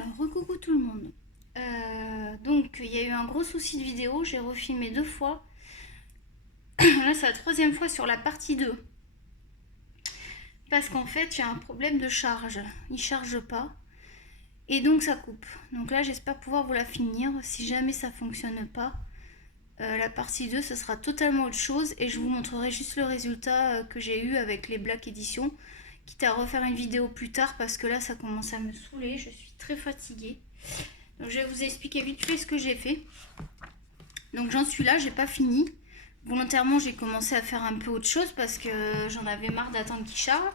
Alors, recoucou tout le monde. Donc, il y a eu un gros souci de vidéo. J'ai refilmé 2 fois. Là, c'est la 3e fois sur la partie 2. Parce qu'en fait, j'ai un problème de charge. Il charge pas. Et donc, ça coupe. Donc là, j'espère pouvoir vous la finir. Si jamais ça fonctionne pas, la partie 2, ce sera totalement autre chose. Et je vous montrerai juste le résultat que j'ai eu avec les Black Edition. Quitte à refaire une vidéo plus tard parce que là, ça commence à me saouler. Je suis très fatiguée. Donc je vais vous expliquer vite fait ce que j'ai fait. Donc j'en suis là, j'ai pas fini. Volontairement j'ai commencé à faire un peu autre chose parce que j'en avais marre d'attendre qu'il charge.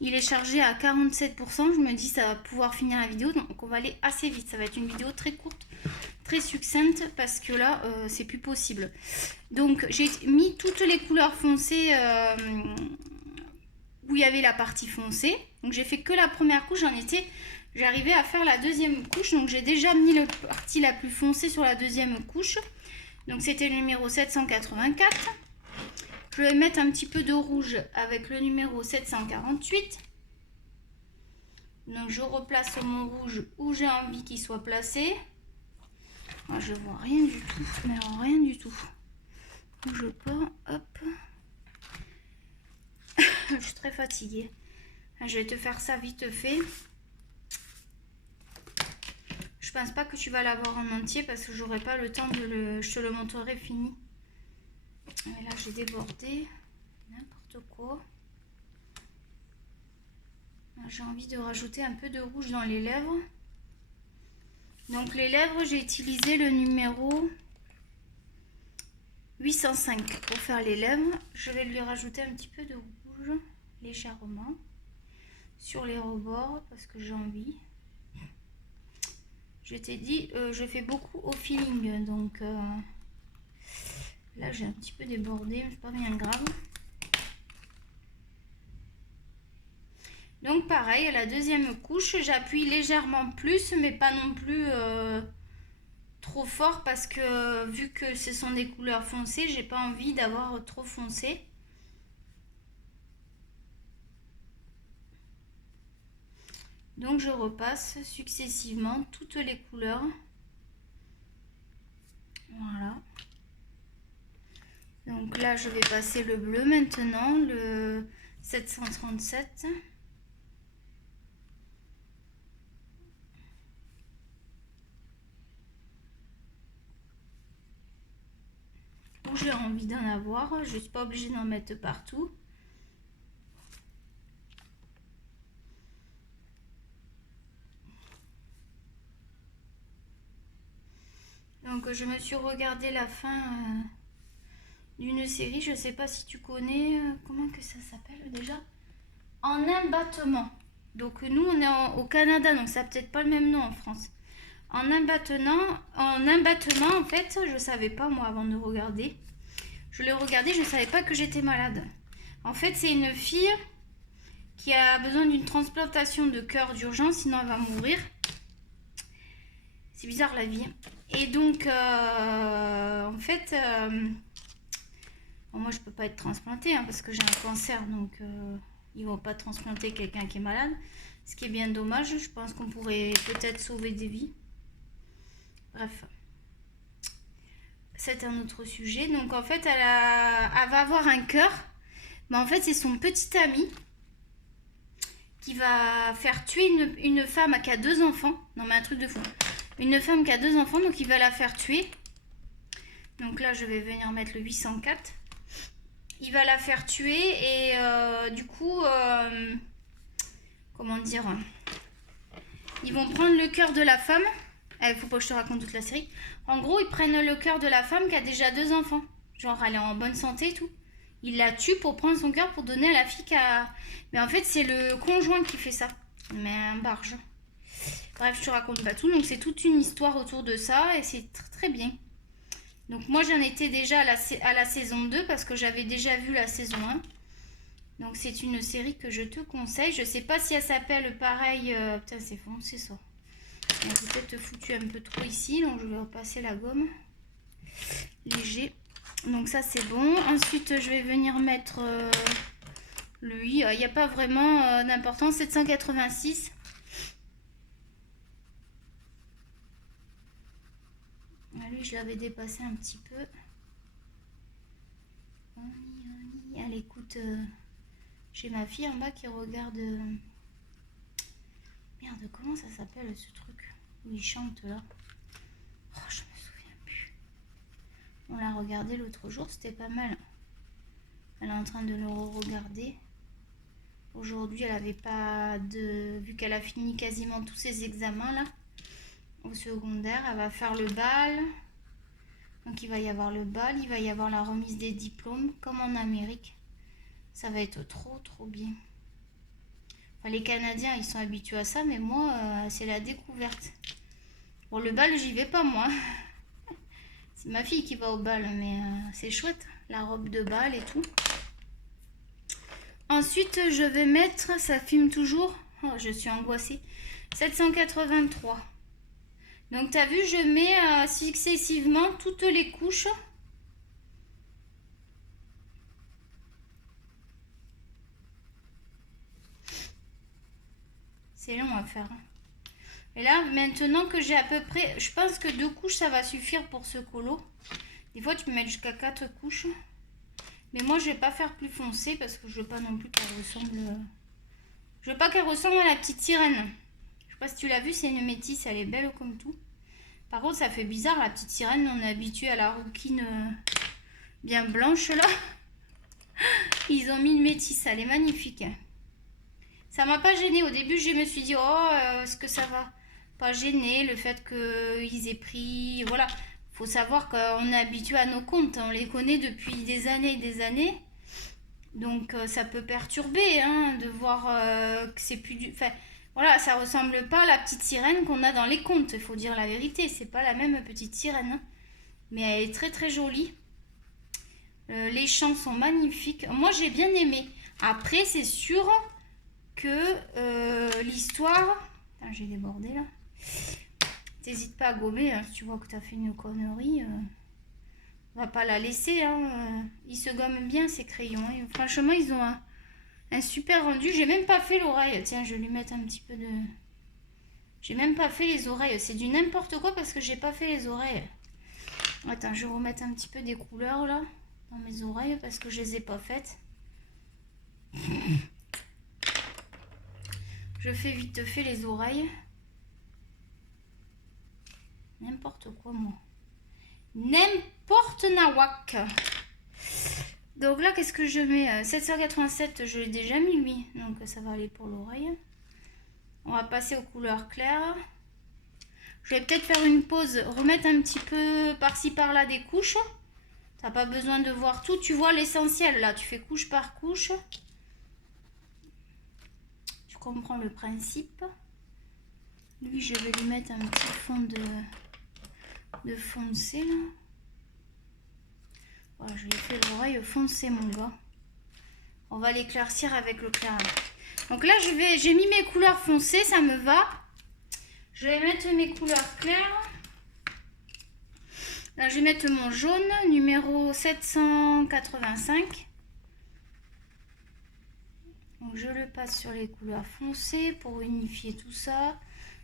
Il est chargé à 47%, je me dis ça va pouvoir finir la vidéo, donc on va aller assez vite. Ça va être une vidéo très courte, très succincte parce que là c'est plus possible. Donc j'ai mis toutes les couleurs foncées où il y avait la partie foncée. Donc j'ai fait que la première couche, j'arrivais à faire la deuxième couche, donc j'ai déjà mis la partie la plus foncée sur la deuxième couche. Donc c'était le numéro 784. Je vais mettre un petit peu de rouge avec le numéro 748. Donc je replace mon rouge où j'ai envie qu'il soit placé. Moi, je vois rien du tout, mais alors rien du tout. Bouge pas, hop. Je suis très fatiguée. Je vais te faire ça vite fait. Je pense pas que tu vas l'avoir en entier parce que j'aurai pas le temps de le... Je te le montrerai fini. Et là j'ai débordé. N'importe quoi. J'ai envie de rajouter un peu de rouge dans les lèvres. Donc les lèvres, j'ai utilisé le numéro 805 pour faire les lèvres. Je vais lui rajouter un petit peu de rouge légèrement sur les rebords parce que j'ai envie. Je t'ai dit, je fais beaucoup au feeling, donc là j'ai un petit peu débordé, mais c'est pas bien grave. Donc pareil, la deuxième couche, j'appuie légèrement plus, mais pas non plus trop fort parce que vu que ce sont des couleurs foncées, j'ai pas envie d'avoir trop foncé. Donc je repasse successivement toutes les couleurs. Voilà. Donc là je vais passer le bleu maintenant, le 737. Où j'ai envie d'en avoir, je ne suis pas obligée d'en mettre partout. Donc je me suis regardé la fin d'une série, je sais pas si tu connais, comment que ça s'appelle déjà? En un battement. Donc nous on est au Canada, donc ça n'a peut-être pas le même nom en France. En un battement en fait, je savais pas moi avant de regarder. Je l'ai regardé, je savais pas que j'étais malade. En fait c'est une fille qui a besoin d'une transplantation de cœur d'urgence, sinon elle va mourir. C'est bizarre la vie. Et donc, en fait, bon, moi je peux pas être transplantée hein, parce que j'ai un cancer, donc ils vont pas transplanter quelqu'un qui est malade. Ce qui est bien dommage, je pense qu'on pourrait peut-être sauver des vies. Bref, c'est un autre sujet. Donc en fait, elle va avoir un cœur, mais en fait c'est son petit ami qui va faire tuer une femme qui a 2 enfants. Non mais un truc de fou. Une femme qui a 2 enfants, donc il va la faire tuer. Donc là, je vais venir mettre le 804. Il va la faire tuer et du coup, comment dire, ils vont prendre le cœur de la femme. Il faut pas que je te raconte toute la série. En gros, ils prennent le cœur de la femme qui a déjà 2 enfants. Genre, elle est en bonne santé et tout. Ils la tuent pour prendre son cœur pour donner à la fille qui a... Mais en fait, c'est le conjoint qui fait ça. Mais un barge. Bref, je te raconte pas tout. Donc, c'est toute une histoire autour de ça et c'est très bien. Donc, moi, j'en étais déjà à la saison 2 parce que j'avais déjà vu la saison 1. Donc, c'est une série que je te conseille. Je sais pas si elle s'appelle pareil... Putain, c'est foncé ça. J'ai peut-être foutu un peu trop ici. Donc, je vais repasser la gomme. Léger. Donc, ça, c'est bon. Ensuite, je vais venir mettre lui. Il n'y a pas vraiment d'importance. 786. Ah, lui, je l'avais dépassé un petit peu. Allez, écoute, j'ai ma fille en bas qui regarde... Merde, comment ça s'appelle ce truc où il chante là? Oh, je me souviens plus. On l'a regardé l'autre jour, c'était pas mal. Elle est en train de le regarder. Aujourd'hui, elle avait pas de... Vu qu'elle a fini quasiment tous ses examens là, au secondaire, elle va faire le bal. Donc il va y avoir le bal, il va y avoir la remise des diplômes, comme en Amérique. Ça va être trop bien. Enfin, les Canadiens, ils sont habitués à ça, mais moi, c'est la découverte. Bon, le bal, j'y vais pas, moi. C'est ma fille qui va au bal, mais c'est chouette. La robe de bal et tout. Ensuite, je vais mettre, ça filme toujours. Oh, je suis angoissée. 783. Donc, tu as vu, je mets successivement toutes les couches. C'est long à faire. Et là, maintenant que j'ai à peu près... Je pense que 2 couches, ça va suffire pour ce colo. Des fois, tu peux mettre jusqu'à 4 couches. Mais moi, je vais pas faire plus foncé parce que je veux pas non plus qu'elle ressemble... Je veux pas qu'elle ressemble à la petite sirène. Je sais pas si tu l'as vue, c'est une métisse. Elle est belle comme tout. Par contre, ça fait bizarre, la petite sirène. On est habitué à la rouquine bien blanche, là. Ils ont mis une métisse. Elle est magnifique. Ça m'a pas gêné. Au début, je me suis dit, oh, est-ce que ça va pas gêner le fait qu'ils aient pris... Voilà, faut savoir qu'on est habitué à nos comptes. On les connaît depuis des années et des années. Donc, ça peut perturber hein, de voir que c'est plus du... Enfin, voilà, ça ressemble pas à la petite sirène qu'on a dans les contes. Il faut dire la vérité. C'est pas la même petite sirène. Hein. Mais elle est très jolie. Les chants sont magnifiques. Moi, j'ai bien aimé. Après, c'est sûr... que l'histoire... J'ai débordé là. T'hésites pas à gommer, hein, si tu vois que t'as fait une connerie. On va pas la laisser. Hein, ils se gomment bien ces crayons. Hein. Franchement, ils ont un super rendu. J'ai même pas fait l'oreille. Tiens, je vais lui mettre un petit peu de... J'ai même pas fait les oreilles. C'est du n'importe quoi parce que j'ai pas fait les oreilles. Attends, je vais remettre un petit peu des couleurs là dans mes oreilles parce que je les ai pas faites. Je fais vite fait les oreilles. N'importe quoi, moi. N'importe nawak. Donc là, qu'est-ce que je mets 787, je l'ai déjà mis, lui. Donc ça va aller pour l'oreille. On va passer aux couleurs claires. Je vais peut-être faire une pause, remettre un petit peu par-ci, par-là des couches. T'as pas besoin de voir tout. Tu vois l'essentiel, là. Tu fais couche par couche. Comprend le principe. Lui, je vais lui mettre un petit fond de foncé là. Voilà, je lui ai fait l'oreille foncée, mon gars. On va l'éclaircir avec le clair. Donc là, j'ai mis mes couleurs foncées, ça me va. Je vais mettre mes couleurs claires. Là, je vais mettre mon jaune, numéro 785. Donc je le passe sur les couleurs foncées pour unifier tout ça.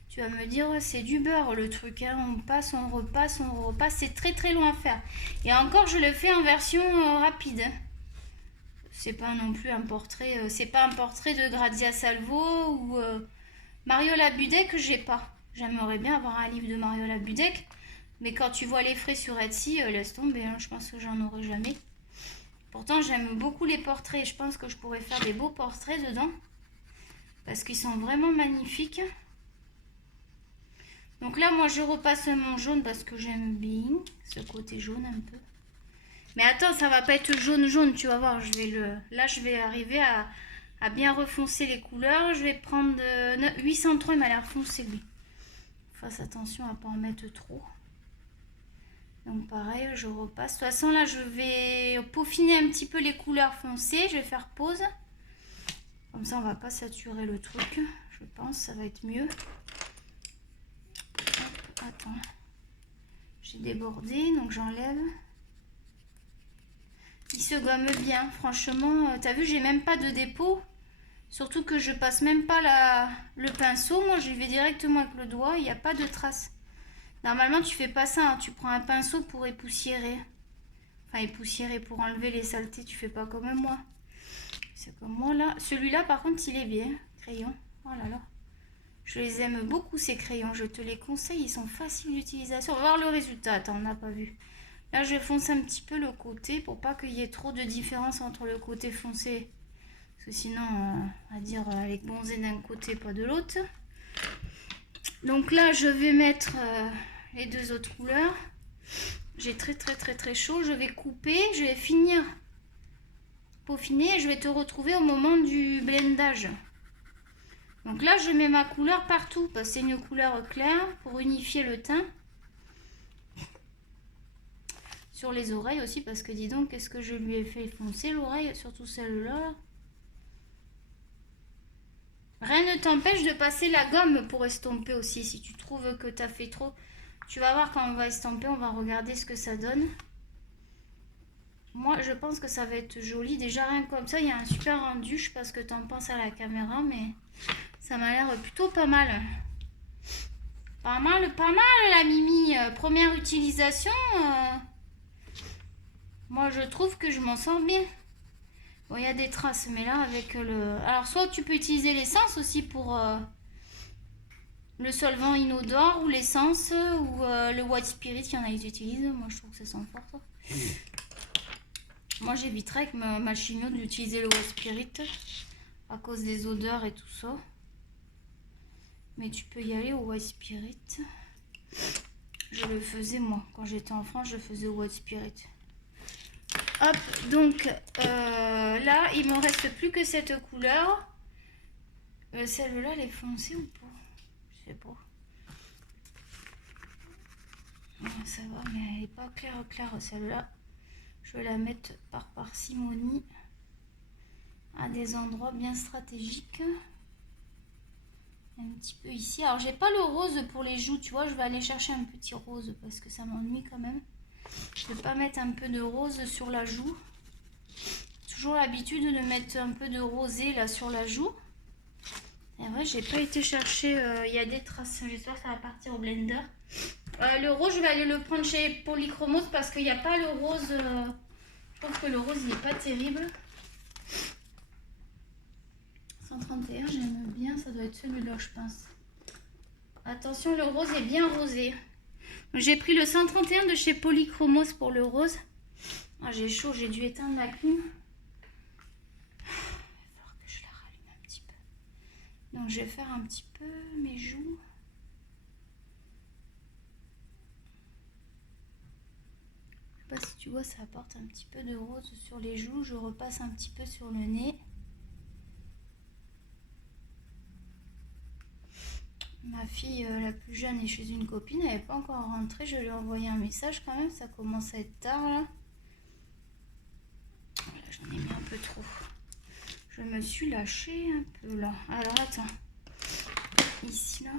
Tu vas me dire c'est du beurre le truc, hein. On passe, on repasse, c'est très long à faire. Et encore je le fais en version rapide. C'est pas non plus un portrait, c'est pas un portrait de Grazia Salvo ou Mariola Budek que j'ai pas. J'aimerais bien avoir un livre de Mariola Budek, mais quand tu vois les frais sur Etsy, laisse tomber, hein. Je pense que j'en aurai jamais. Pourtant, j'aime beaucoup les portraits. Je pense que je pourrais faire des beaux portraits dedans. Parce qu'ils sont vraiment magnifiques. Donc là, moi, je repasse mon jaune parce que j'aime bien ce côté jaune un peu. Mais attends, ça va pas être jaune, tu vas voir. Là, je vais arriver à bien refoncer les couleurs. Je vais prendre 803, il m'a l'air foncé, lui. Fasse attention à pas en mettre trop. Donc pareil, je repasse. De toute façon, là, je vais peaufiner un petit peu les couleurs foncées. Je vais faire pause. Comme ça, on va pas saturer le truc. Je pense, ça va être mieux. Hop, attends. J'ai débordé, donc j'enlève. Il se gomme bien. Franchement, t'as vu, j'ai même pas de dépôt. Surtout que je passe même pas le pinceau. Moi, je vais directement avec le doigt. Il n'y a pas de traces. Normalement, tu fais pas ça, hein. Tu prends un pinceau pour époussiérer. Enfin, époussiérer pour enlever les saletés. Tu fais pas comme moi. C'est comme moi, là. Celui-là, par contre, il est bien. Crayon. Oh là là. Je les aime beaucoup, ces crayons. Je te les conseille. Ils sont faciles d'utilisation. On va voir le résultat. Attends, on n'a pas vu. Là, je fonce un petit peu le côté pour pas qu'il y ait trop de différence entre le côté foncé. Parce que sinon, on va dire avec bronzé d'un côté, pas de l'autre. Donc là, je vais mettre les deux autres couleurs. J'ai très chaud. Je vais couper. Je vais finir peaufiner. Et je vais te retrouver au moment du blendage. Donc là, je mets ma couleur partout. Parce que c'est une couleur claire pour unifier le teint. Sur les oreilles aussi. Parce que dis donc, qu'est-ce que je lui ai fait foncer l'oreille. Surtout celle-là. Rien ne t'empêche de passer la gomme pour estomper aussi. Si tu trouves que tu as fait trop, tu vas voir quand on va estomper, on va regarder ce que ça donne. Moi, je pense que ça va être joli. Déjà, rien comme ça, il y a un super rendu. Je sais pas ce que tu en penses à la caméra, mais ça m'a l'air plutôt pas mal. Pas mal, la Mimi. Première utilisation. Moi, je trouve que je m'en sors bien. Bon, il y a des traces, mais là, avec le... Alors, soit tu peux utiliser l'essence aussi pour le solvant inodore, ou l'essence, ou le white spirit, il y en a qui utilisent. Moi, je trouve que ça sent fort, ça. Moi, j'éviterais avec ma chimio d'utiliser le white spirit à cause des odeurs et tout ça. Mais tu peux y aller au white spirit. Je le faisais, moi. Quand j'étais en France, je faisais au white spirit. Hop, donc là, il me reste plus que cette couleur. Celle-là, elle est foncée ou pas? Je sais pas. Ça va, mais elle n'est pas claire celle-là. Je vais la mettre par parcimonie à des endroits bien stratégiques. Un petit peu ici. Alors, j'ai pas le rose pour les joues, tu vois. Je vais aller chercher un petit rose parce que ça m'ennuie quand même. Je vais pas mettre un peu de rose sur la joue. Toujours l'habitude de mettre un peu de rosé là sur la joue. Et vrai, j'ai pas été chercher. Il y a des traces. J'espère que ça va partir au blender. Le rose, je vais aller le prendre chez Polychromos parce qu'il n'y a pas le rose. Je trouve que le rose il n'est pas terrible. 131, j'aime bien. Ça doit être celui-là, je pense. Attention, le rose est bien rosé. J'ai pris le 131 de chez Polychromos pour le rose. Ah, j'ai chaud, j'ai dû éteindre la clim. Il va falloir que je la rallume un petit peu. Donc je vais faire un petit peu mes joues. Je sais pas si tu vois, ça apporte un petit peu de rose sur les joues. Je repasse un petit peu sur le nez. Ma fille la plus jeune est chez une copine, elle n'est pas encore rentrée. Je lui ai envoyé un message quand même, ça commence à être tard là. Voilà, j'en ai mis un peu trop. Je me suis lâchée un peu là. Alors attends, ici là.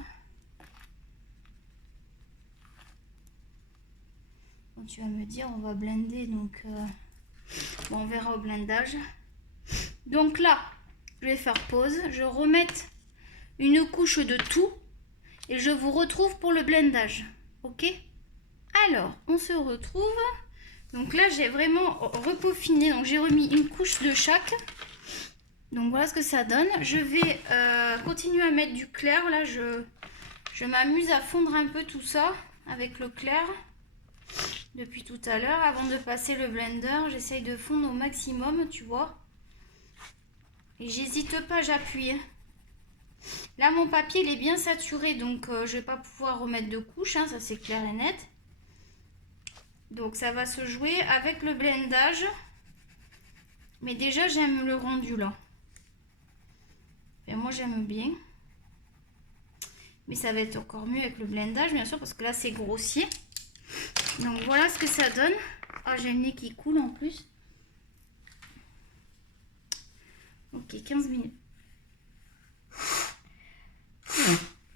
Bon, tu vas me dire, on va blender, donc bon, on verra au blendage. Donc là, je vais faire pause, je remets une couche de tout. Et je vous retrouve pour le blendage. Ok? Alors, on se retrouve. Donc là, j'ai vraiment repaufiné. Donc, j'ai remis une couche de chaque. Donc, voilà ce que ça donne. Je vais continuer à mettre du clair. Là, je m'amuse à fondre un peu tout ça avec le clair. Depuis tout à l'heure. Avant de passer le blender, j'essaye de fondre au maximum, tu vois. Et j'hésite pas, j'appuie. Là, mon papier, il est bien saturé, donc je ne vais pas pouvoir remettre de couche, hein, ça c'est clair et net. Donc, ça va se jouer avec le blendage. Mais déjà, j'aime le rendu là. Et moi, j'aime bien. Mais ça va être encore mieux avec le blendage, bien sûr, parce que là, c'est grossier. Donc, voilà ce que ça donne. Ah, j'ai le nez qui coule en plus. Ok, 15 minutes.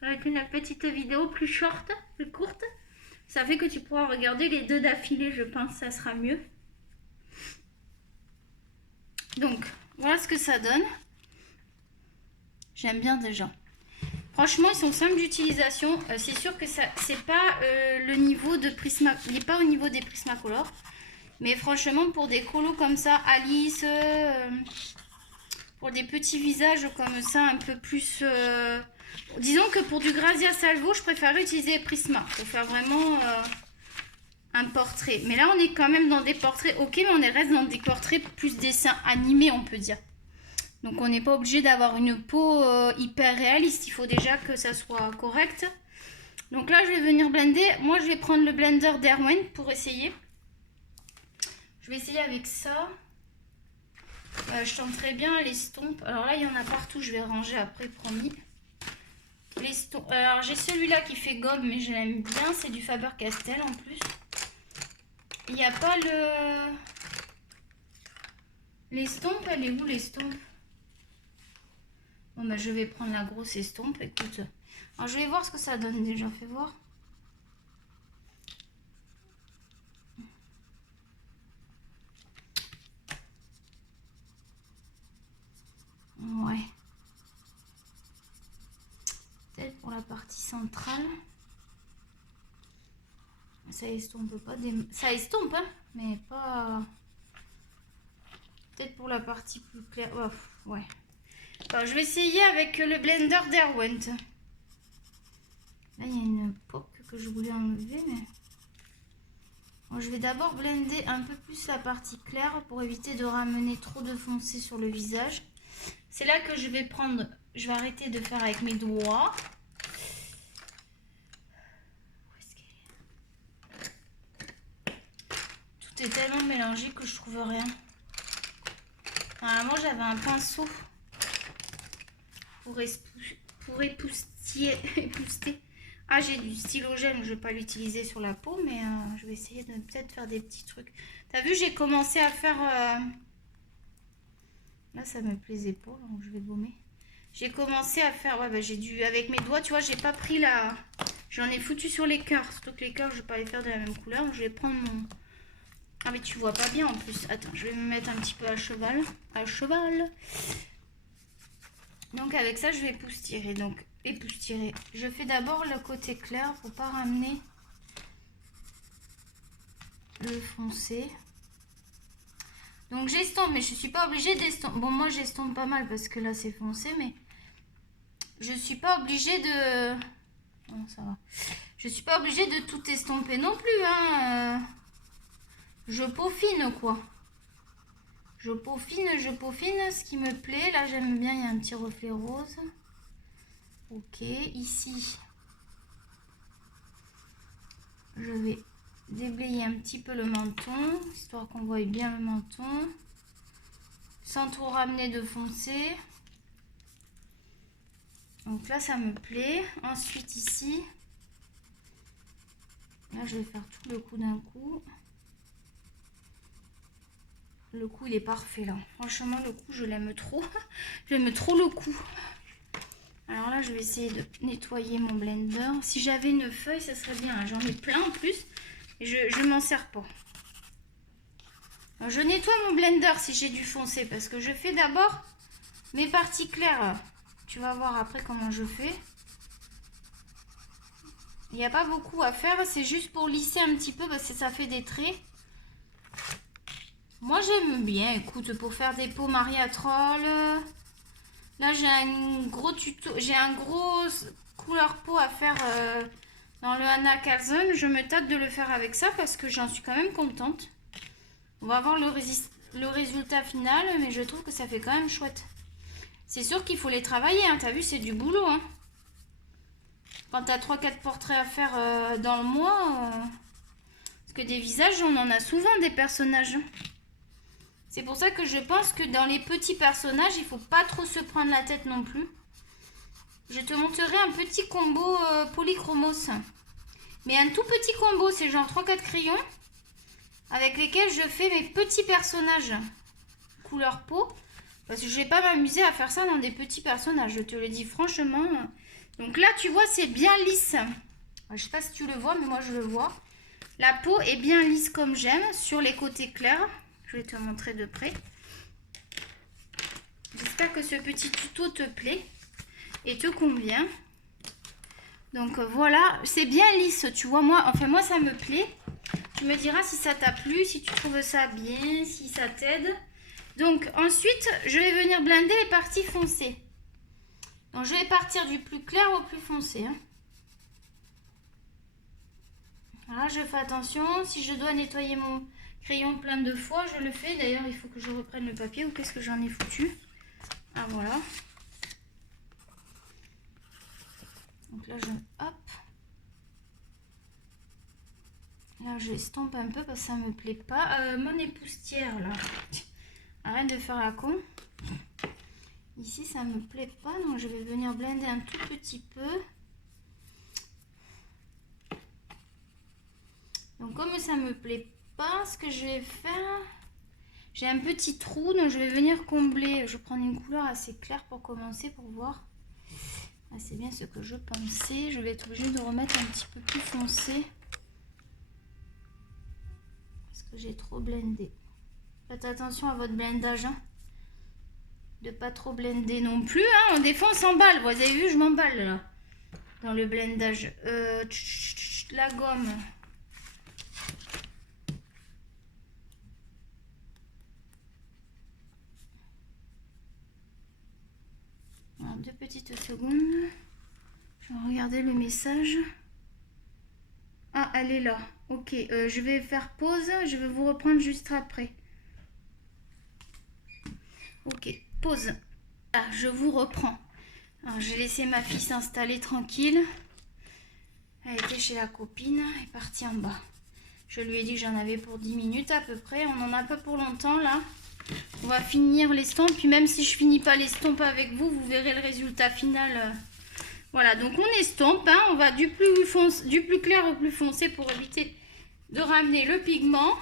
Avec une petite vidéo plus short, plus courte, ça fait que tu pourras regarder les deux d'affilée, je pense, ça sera mieux. Donc, voilà ce que ça donne. J'aime bien déjà. Franchement, ils sont simples d'utilisation. C'est sûr que ça, c'est pas le niveau de Prisma, il n'est pas au niveau des Prismacolor. Mais franchement, pour des colos comme ça, Alice, pour des petits visages comme ça, un peu plus... disons que pour du Grazia Salvo, je préfère utiliser Prisma. Pour faire vraiment un portrait. Mais là, on est quand même dans des portraits, ok, mais on reste dans des portraits plus dessins animés, on peut dire. Donc, on n'est pas obligé d'avoir une peau hyper réaliste. Il faut déjà que ça soit correct. Donc là, je vais venir blender. Moi, je vais prendre le blender d'Erwan pour essayer. Je vais essayer avec ça. Je tenterai bien l'estompe. Alors là, il y en a partout. Je vais ranger après, promis. L'estompe. Alors, j'ai celui-là qui fait gomme, mais je l'aime bien. C'est du Faber-Castell en plus. Il n'y a pas le... L'estompe, elle est où l'estompe? Bon, bah, je vais prendre la grosse estompe. Écoute. Alors, je vais voir ce que ça donne déjà. Fais voir. Ouais. Peut-être pour la partie centrale. Ça estompe pas des... Ça estompe, hein, mais pas... Peut-être pour la partie plus claire. Oh, ouais. Alors, je vais essayer avec le blender d'Erwan. Là, il y a une poque que je voulais enlever, mais... Bon, je vais d'abord blender un peu plus la partie claire pour éviter de ramener trop de foncé sur le visage. C'est là que je vais prendre... Je vais arrêter de faire avec mes doigts. Tout est tellement mélangé que je trouve rien. Normalement, j'avais un pinceau pour époustiller. Ah, j'ai du stylo gel, je ne vais pas l'utiliser sur la peau, mais je vais essayer de peut-être faire des petits trucs. T'as vu, j'ai commencé à faire... Là, ça me plaisait pas, donc je vais gommer. J'ai commencé à faire... Ouais, bah, j'ai dû... Avec mes doigts, tu vois, j'ai pas pris la... J'en ai foutu sur les cœurs. Surtout que les cœurs, je vais pas les faire de la même couleur. Donc, je vais prendre mon... Ah, mais tu vois pas bien en plus. Attends, je vais me mettre un petit peu à cheval. À cheval. Donc, avec ça, je vais époustiller. Donc, époustiller. Je fais d'abord le côté clair pour pas ramener le foncé. Donc j'estompe, mais je suis pas obligée d'estomper. Bon, moi j'estompe pas mal parce que là c'est foncé, mais je suis pas obligée de... Bon, ça va. Je suis pas obligée de tout estomper non plus, hein. Je peaufine quoi. Je peaufine ce qui me plaît. Là j'aime bien, il y a un petit reflet rose. Ok, ici, je vais déblayer un petit peu le menton, histoire qu'on voie bien le menton, sans trop ramener de foncé. Donc là, ça me plaît. Ensuite, ici, là, je vais faire tout le cou d'un coup. Le cou, il est parfait, là. Franchement, le cou, je l'aime trop. J'aime trop le cou. Alors là, je vais essayer de nettoyer mon blender. Si j'avais une feuille, ça serait bien. J'en ai plein en plus. Et je m'en sers pas. Alors, je nettoie mon blender si j'ai du foncé. Parce que je fais d'abord mes parties claires. Tu vas voir après comment je fais. Il n'y a pas beaucoup à faire. C'est juste pour lisser un petit peu parce que ça fait des traits. Moi, j'aime bien. Écoute, pour faire des peaux Maria Troll. Là, j'ai un gros tuto. J'ai un gros couleur peau à faire dans le Anna Carlson. Je me tâte de le faire avec ça parce que j'en suis quand même contente. On va voir le résultat final, mais je trouve que ça fait quand même chouette. C'est sûr qu'il faut les travailler, hein. T'as vu, c'est du boulot, hein. Quand t'as 3-4 portraits à faire dans le mois, parce que des visages, on en a souvent des personnages. C'est pour ça que je pense que dans les petits personnages, il faut pas trop se prendre la tête non plus. Je te montrerai un petit combo polychromos. Mais un tout petit combo, c'est genre 3-4 crayons avec lesquels je fais mes petits personnages couleur peau. Parce que je vais pas m'amuser à faire ça dans des petits personnages, je te le dis franchement. Donc là, tu vois, c'est bien lisse. Je sais pas si tu le vois, mais moi je le vois. La peau est bien lisse comme j'aime, sur les côtés clairs. Je vais te montrer de près. J'espère que ce petit tuto te plaît et te convient. Donc voilà, c'est bien lisse, tu vois, moi ça me plaît. Tu me diras si ça t'a plu, si tu trouves ça bien, si ça t'aide. Donc ensuite, je vais venir blender les parties foncées. Donc je vais partir du plus clair au plus foncé. Hein. Voilà, je fais attention. Si je dois nettoyer mon crayon plein de fois, je le fais. D'ailleurs, il faut que je reprenne le papier ou qu'est-ce que j'en ai foutu. Ah voilà. Donc là, hop. Là, je estompe un peu parce que ça me plaît pas. Mon époustière, là. Arrête de faire la con. Ici, ça me plaît pas. Donc, je vais venir blender un tout petit peu. Donc, comme ça me plaît pas, ce que je vais faire... J'ai un petit trou, donc je vais venir combler. Je vais prendre une couleur assez claire pour commencer, pour voir. Ah, c'est bien ce que je pensais. Je vais être obligée de remettre un petit peu plus foncé. Parce que j'ai trop blendé. Faites attention à votre blendage. Hein. De pas trop blender non plus. Hein. Des fois, on s'emballe. Vous avez vu, je m'emballe là. Dans le blendage. La gomme. Alors, 2 petites secondes. Je vais regarder le message. Ah, elle est là. Ok, je vais faire pause. Je vais vous reprendre juste après. Ok, pause. Ah, je vous reprends. Alors, j'ai laissé ma fille s'installer tranquille. Elle était chez la copine. Elle est partie en bas. Je lui ai dit que j'en avais pour 10 minutes à peu près. On n'en a pas pour longtemps là. On va finir l'estompe. Puis même si je finis pas l'estompe avec vous, vous verrez le résultat final. Voilà, donc on estompe. Hein. On va du plus clair au plus foncé pour éviter de ramener le pigment.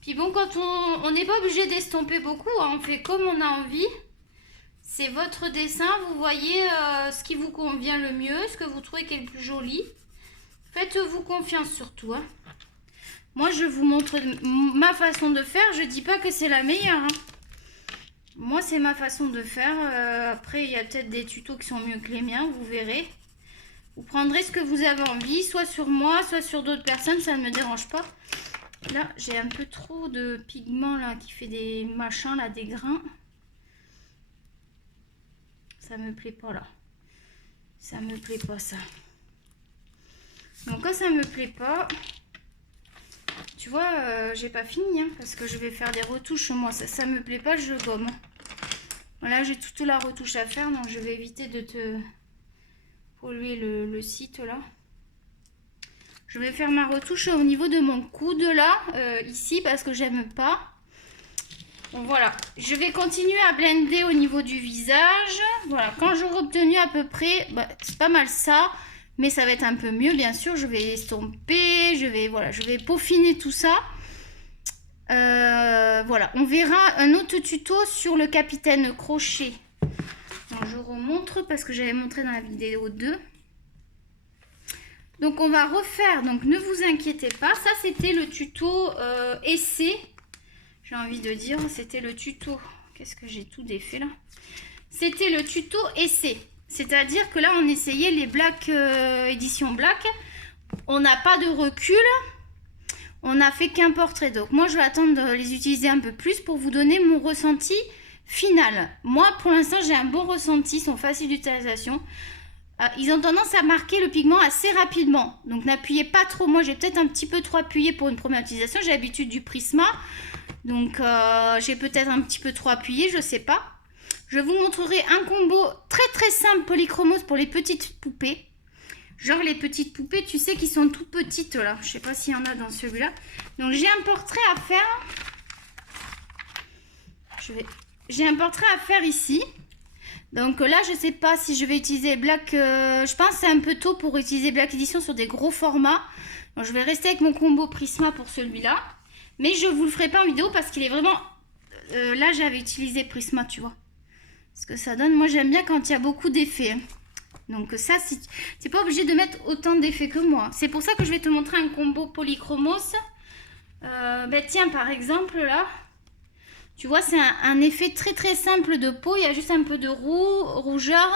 Puis bon, quand on n'est pas obligé d'estomper beaucoup, hein, on fait comme on a envie. C'est votre dessin, vous voyez ce qui vous convient le mieux, ce que vous trouvez qui est le plus joli. Faites-vous confiance surtout. Hein. Moi, je vous montre ma façon de faire. Je dis pas que c'est la meilleure. Hein. Moi, c'est ma façon de faire. Après, il y a peut-être des tutos qui sont mieux que les miens, vous verrez. Vous prendrez ce que vous avez envie, soit sur moi, soit sur d'autres personnes, ça ne me dérange pas. Là, j'ai un peu trop de pigment là qui fait des machins là, des grains. Ça me plaît pas là. Ça me plaît pas ça. Donc quand ça me plaît pas, tu vois, j'ai pas fini hein, parce que je vais faire des retouches moi. Ça me plaît pas, je gomme. Voilà, j'ai toute la retouche à faire, donc je vais éviter de te polluer le site là. Je vais faire ma retouche au niveau de mon coude là, ici, parce que j'aime pas. Bon, voilà, je vais continuer à blender au niveau du visage. Voilà, quand j'aurai obtenu à peu près, bah, c'est pas mal ça, mais ça va être un peu mieux, bien sûr. Je vais estomper, je vais peaufiner tout ça. Voilà, on verra un autre tuto sur le capitaine crochet. Donc, je remontre parce que j'avais montré dans la vidéo 2. Donc on va refaire, donc ne vous inquiétez pas, ça c'était le tuto essai, j'ai envie de dire, c'était le tuto, qu'est-ce que j'ai tout défait là, c'était le tuto essai, c'est-à-dire que là on essayait les Black édition Black, on n'a pas de recul, on n'a fait qu'un portrait, donc moi je vais attendre de les utiliser un peu plus pour vous donner mon ressenti final. Moi pour l'instant j'ai un bon ressenti, ils sont faciles d'utilisation. Ils ont tendance à marquer le pigment assez rapidement. Donc n'appuyez pas trop. Moi j'ai peut-être un petit peu trop appuyé pour une première utilisation. J'ai l'habitude du Prisma. Donc j'ai peut-être un petit peu trop appuyé. Je ne sais pas. Je vous montrerai un combo très très simple polychromose pour les petites poupées. Genre les petites poupées, tu sais, qui sont tout petites là. Je ne sais pas s'il y en a dans celui-là. Donc j'ai un portrait à faire. J'ai un portrait à faire ici. Donc là, je ne sais pas si je vais utiliser Black. Je pense que c'est un peu tôt pour utiliser Black Edition sur des gros formats. Donc je vais rester avec mon combo Prisma pour celui-là. Mais je ne vous le ferai pas en vidéo parce qu'il est vraiment... là, j'avais utilisé Prisma, tu vois. Ce que ça donne. Moi, j'aime bien quand il y a beaucoup d'effets. Hein. Donc ça, tu n'es pas obligé de mettre autant d'effets que moi. C'est pour ça que je vais te montrer un combo polychromos. Ben tiens, par exemple, là... Tu vois, c'est un effet très très simple de peau. Il y a juste un peu de rougeur.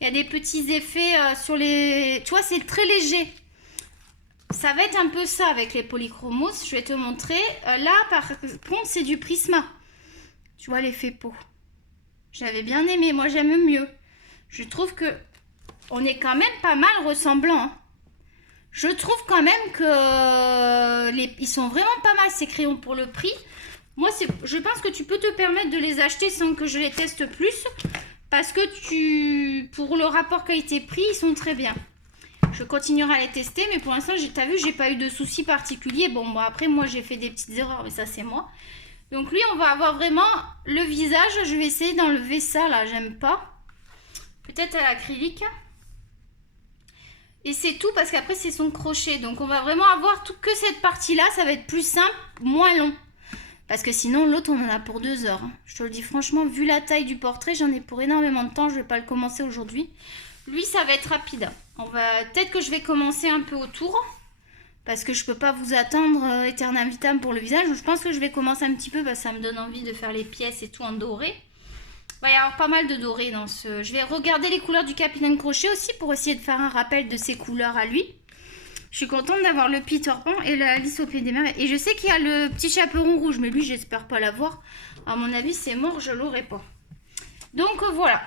Il y a des petits effets sur les... Tu vois, c'est très léger. Ça va être un peu ça avec les polychromos. Je vais te montrer. Là, par contre, c'est du Prisma. Tu vois l'effet peau. J'avais bien aimé. Moi, j'aime mieux. Je trouve que on est quand même pas mal ressemblants. Hein. Je trouve quand même que ils sont vraiment pas mal ces crayons pour le prix. Moi, je pense que tu peux te permettre de les acheter sans que je les teste plus. Parce que pour le rapport qualité-prix, ils sont très bien. Je continuerai à les tester, mais pour l'instant, t'as vu, j'ai pas eu de soucis particuliers. Bon, après, moi, j'ai fait des petites erreurs, mais ça, c'est moi. Donc, lui, on va avoir vraiment le visage. Je vais essayer d'enlever ça, là, j'aime pas. Peut-être à l'acrylique. Et c'est tout, parce qu'après, c'est son crochet. Donc, on va vraiment avoir que cette partie-là. Ça va être plus simple, moins long. Parce que sinon, l'autre, on en a pour 2 heures. Je te le dis franchement, vu la taille du portrait, j'en ai pour énormément de temps. Je ne vais pas le commencer aujourd'hui. Lui, ça va être rapide. Peut-être que je vais commencer un peu autour. Parce que je ne peux pas vous attendre éternam vitam pour le visage. Donc, je pense que je vais commencer un petit peu parce que ça me donne envie de faire les pièces et tout en doré. Il va y avoir pas mal de doré dans ce... Je vais regarder les couleurs du Capitaine Crochet aussi pour essayer de faire un rappel de ses couleurs à lui. Je suis contente d'avoir le Peter Pan et la Alice au Pays des Merveilles. Et je sais qu'il y a le petit chaperon rouge, mais lui, j'espère pas l'avoir. À mon avis, c'est mort, je l'aurai pas. Donc, voilà.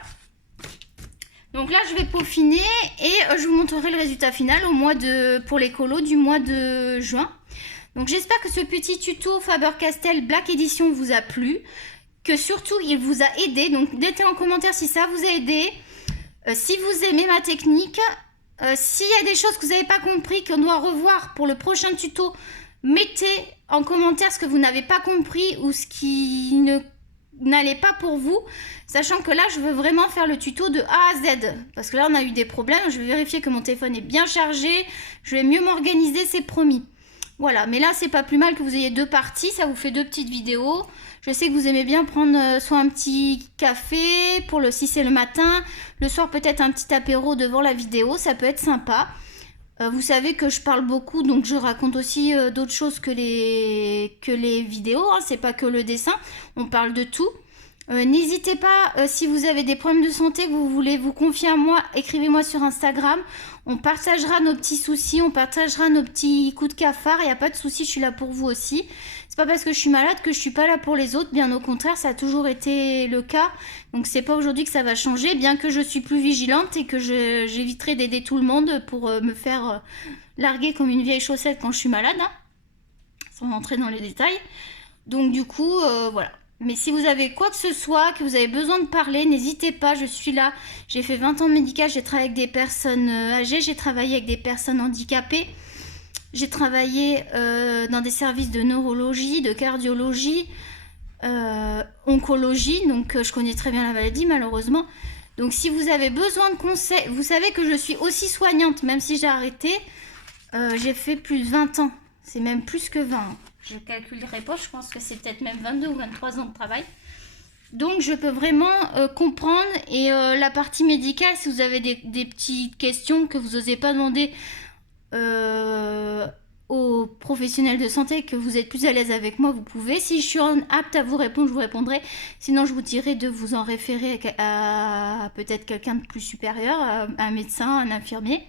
Donc là, je vais peaufiner et je vous montrerai le résultat final pour les colos du mois de juin. Donc, j'espère que ce petit tuto Faber-Castell Black Edition vous a plu. Que surtout, il vous a aidé. Donc, mettez en commentaire si ça vous a aidé. Si vous aimez ma technique... S'il y a des choses que vous n'avez pas compris, qu'on doit revoir pour le prochain tuto, mettez en commentaire ce que vous n'avez pas compris ou ce qui n'allait pas pour vous. Sachant que là, je veux vraiment faire le tuto de A à Z. Parce que là, on a eu des problèmes. Je vais vérifier que mon téléphone est bien chargé. Je vais mieux m'organiser, c'est promis. Voilà, mais là, c'est pas plus mal que vous ayez 2 parties. Ça vous fait 2 petites vidéos. Je sais que vous aimez bien prendre soit un petit café si c'est le matin, le soir peut-être un petit apéro devant la vidéo, ça peut être sympa. Vous savez que je parle beaucoup, donc je raconte aussi d'autres choses que les vidéos, hein. C'est pas que le dessin, on parle de tout. N'hésitez pas, si vous avez des problèmes de santé, que vous voulez vous confier à moi, écrivez-moi sur Instagram. On partagera nos petits soucis, on partagera nos petits coups de cafard, il n'y a pas de souci, je suis là pour vous aussi. C'est pas parce que je suis malade que je suis pas là pour les autres, bien au contraire, ça a toujours été le cas. Donc c'est pas aujourd'hui que ça va changer, bien que je suis plus vigilante et que j'éviterai d'aider tout le monde pour me faire larguer comme une vieille chaussette quand je suis malade, hein, sans rentrer dans les détails. Donc du coup, voilà. Mais si vous avez quoi que ce soit, que vous avez besoin de parler, n'hésitez pas, je suis là. J'ai fait 20 ans de médical, j'ai travaillé avec des personnes âgées, j'ai travaillé avec des personnes handicapées. J'ai travaillé dans des services de neurologie, de cardiologie, oncologie, donc je connais très bien la maladie malheureusement. Donc si vous avez besoin de conseils, vous savez que je suis aussi soignante, même si j'ai arrêté, j'ai fait plus de 20 ans, c'est même plus que 20 ans. Je ne calculerai pas, je pense que c'est peut-être même 22 ou 23 ans de travail. Donc je peux vraiment comprendre et la partie médicale, si vous avez des petites questions que vous n'osez pas demander aux professionnels de santé, que vous êtes plus à l'aise avec moi, vous pouvez. Si je suis apte à vous répondre, je vous répondrai. Sinon, je vous dirai de vous en référer à peut-être quelqu'un de plus supérieur, un médecin, un infirmier.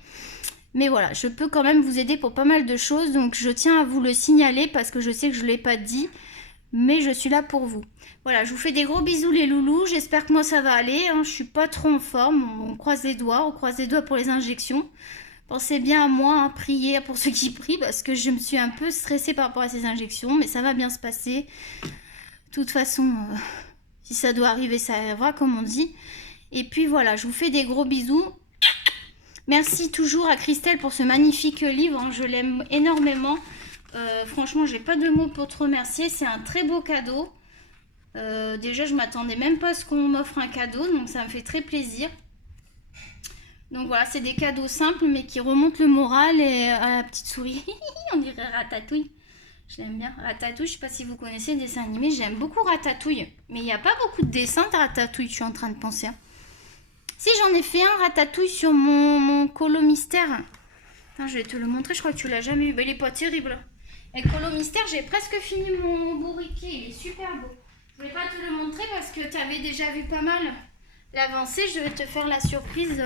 Mais voilà, je peux quand même vous aider pour pas mal de choses. Donc, je tiens à vous le signaler parce que je sais que je ne l'ai pas dit. Mais je suis là pour vous. Voilà, je vous fais des gros bisous les loulous. J'espère que moi, ça va aller. Hein. Je suis pas trop en forme. On croise les doigts. On croise les doigts pour les injections. Pensez bien à moi, hein, priez pour ceux qui prient, parce que je me suis un peu stressée par rapport à ces injections, mais ça va bien se passer. De toute façon, si ça doit arriver, ça arrivera, comme on dit. Et puis voilà, je vous fais des gros bisous. Merci toujours à Christelle pour ce magnifique livre, hein, je l'aime énormément. Franchement, j'ai pas de mots pour te remercier, c'est un très beau cadeau. Déjà, je m'attendais même pas à ce qu'on m'offre un cadeau, donc ça me fait très plaisir. Donc voilà, c'est des cadeaux simples mais qui remontent le moral. Et à la petite souris, on dirait Ratatouille. Je l'aime bien. Ratatouille, je sais pas si vous connaissez le dessin animé, j'aime beaucoup Ratatouille. Mais il n'y a pas beaucoup de dessins de Ratatouille, je suis en train de penser. Si, j'en ai fait un Ratatouille sur mon colo mystère. Attends, je vais te le montrer, je crois que tu l'as jamais eu. Ben, il est pas terrible. Et le colo mystère, j'ai presque fini mon bourriquet, il est super beau. Je vais pas te le montrer parce que tu avais déjà vu pas mal. l'avancée, je vais te faire la surprise,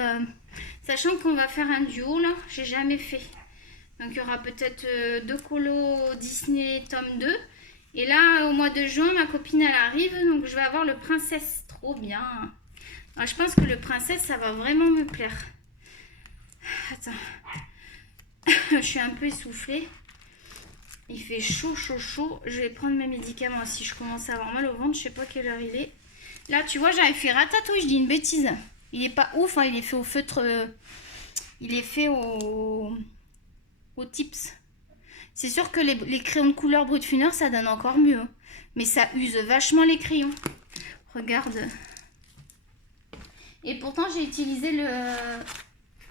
sachant qu'on va faire un duo là, j'ai jamais fait. Donc il y aura peut-être 2 colos Disney tome 2. Et là, au mois de juin, ma copine elle arrive, donc je vais avoir le princesse. Trop bien. Alors, je pense que le princesse, ça va vraiment me plaire. Attends. Je suis un peu essoufflée. Il fait chaud, chaud, chaud. Je vais prendre mes médicaments si je commence à avoir mal au ventre. Je sais pas quelle heure il est. Là, tu vois, j'avais fait ratatouille, je dis une bêtise. Il est pas ouf, hein, il est fait au feutre. Il est fait au tips. C'est sûr que les crayons de couleur Brutfuner, ça donne encore mieux. Mais ça use vachement les crayons. Regarde. Et pourtant, j'ai utilisé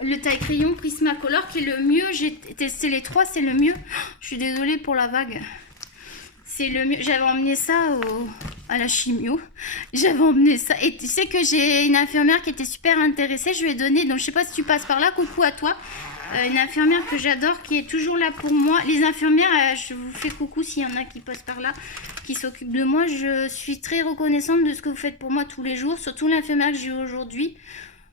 le taille crayon Prismacolor qui est le mieux. J'ai testé les 3, c'est le mieux. Je suis désolée pour la vague. C'est le mieux. J'avais emmené ça à la chimio. J'avais emmené ça. Et tu sais que j'ai une infirmière qui était super intéressée. Je lui ai donné, donc je sais pas si tu passes par là, coucou à toi. Une infirmière que j'adore qui est toujours là pour moi. Les infirmières, je vous fais coucou s'il y en a qui passent par là, qui s'occupent de moi. Je suis très reconnaissante de ce que vous faites pour moi tous les jours. Surtout l'infirmière que j'ai aujourd'hui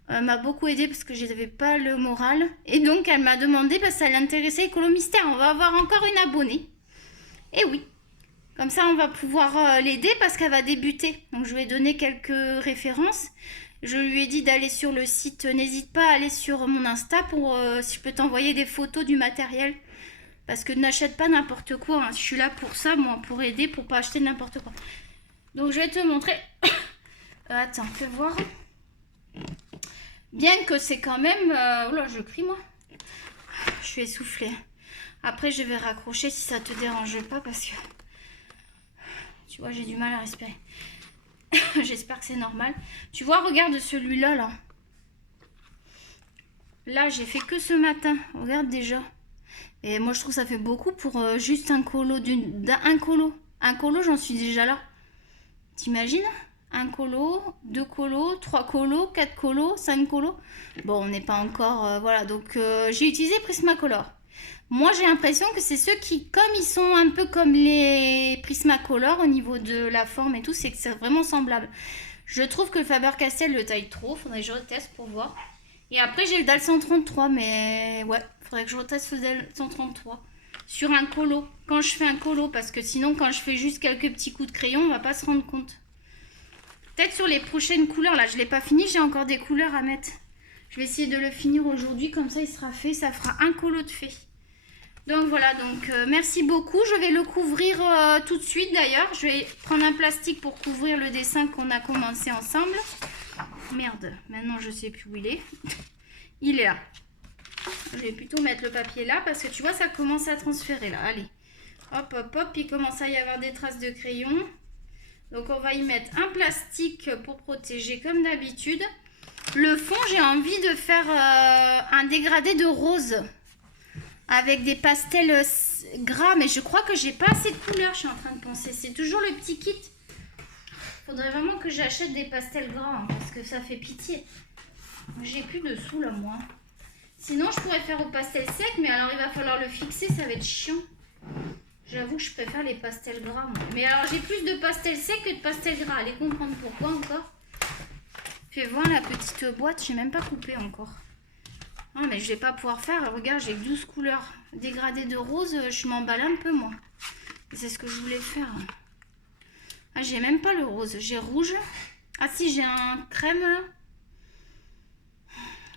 m'a beaucoup aidée parce que je n'avais pas le moral. Et donc elle m'a demandé, parce que ça l'intéressait, Écolo Mystère, on va avoir encore une abonnée. Et oui, comme ça on va pouvoir l'aider parce qu'elle va débuter. Donc je lui ai donné quelques références. Je lui ai dit d'aller sur le site, n'hésite pas à aller sur mon Insta pour si je peux t'envoyer des photos du matériel. Parce que n'achète pas n'importe quoi, hein. Je suis là pour ça, moi, pour aider, pour pas acheter n'importe quoi. Donc je vais te montrer. Attends, fais voir. Bien que c'est quand même... Oh là, je crie moi. Je suis essoufflée. Après, je vais raccrocher si ça te dérange pas parce que... Tu vois, j'ai du mal à respirer. J'espère que c'est normal. Tu vois, regarde celui-là, là. Là, j'ai fait que ce matin. Regarde déjà. Et moi, je trouve que ça fait beaucoup pour juste un colo. Un colo. Un colo, j'en suis déjà là. T'imagines? Un colo, 2 colos, 3 colos, 4 colos, 5 colos. Bon, on n'est pas encore... voilà, donc j'ai utilisé Prismacolor. Moi, j'ai l'impression que c'est ceux qui, comme ils sont un peu comme les Prismacolor au niveau de la forme et tout, c'est que c'est vraiment semblable. Je trouve que le Faber-Castell le taille trop. Faudrait que je reteste pour voir. Et après, j'ai le DAL 133, mais ouais, faudrait que je reteste le DAL 133 sur un colo. Quand je fais un colo, parce que sinon, quand je fais juste quelques petits coups de crayon, on va pas se rendre compte. Peut-être sur les prochaines couleurs, là, je l'ai pas fini, j'ai encore des couleurs à mettre. Je vais essayer de le finir aujourd'hui, comme ça, il sera fait. Ça fera un colo de fait. Donc voilà, donc merci beaucoup. Je vais le couvrir tout de suite d'ailleurs. Je vais prendre un plastique pour couvrir le dessin qu'on a commencé ensemble. Merde, maintenant je sais plus où il est. Il est là. Je vais plutôt mettre le papier là parce que tu vois, ça commence à transférer là. Allez, hop, hop, hop. Il commence à y avoir des traces de crayon. Donc on va y mettre un plastique pour protéger comme d'habitude. Le fond, j'ai envie de faire un dégradé de rose. Avec des pastels gras, mais je crois que j'ai pas assez de couleurs, je suis en train de penser. C'est toujours le petit kit. Faudrait vraiment que j'achète des pastels gras, hein, parce que ça fait pitié. J'ai plus de sous là, moi. Sinon, je pourrais faire au pastel sec, mais alors il va falloir le fixer, ça va être chiant. J'avoue que je préfère les pastels gras, moi. Mais alors, j'ai plus de pastels secs que de pastels gras. Allez comprendre pourquoi encore. Fais voir la petite boîte, je n'ai même pas coupé encore. Non, mais je vais pas pouvoir faire. Regarde, j'ai 12 couleurs dégradées de rose. Je m'emballe un peu, moi. C'est ce que je voulais faire. Ah, j'ai même pas le rose. J'ai rouge. Ah, si, j'ai un crème.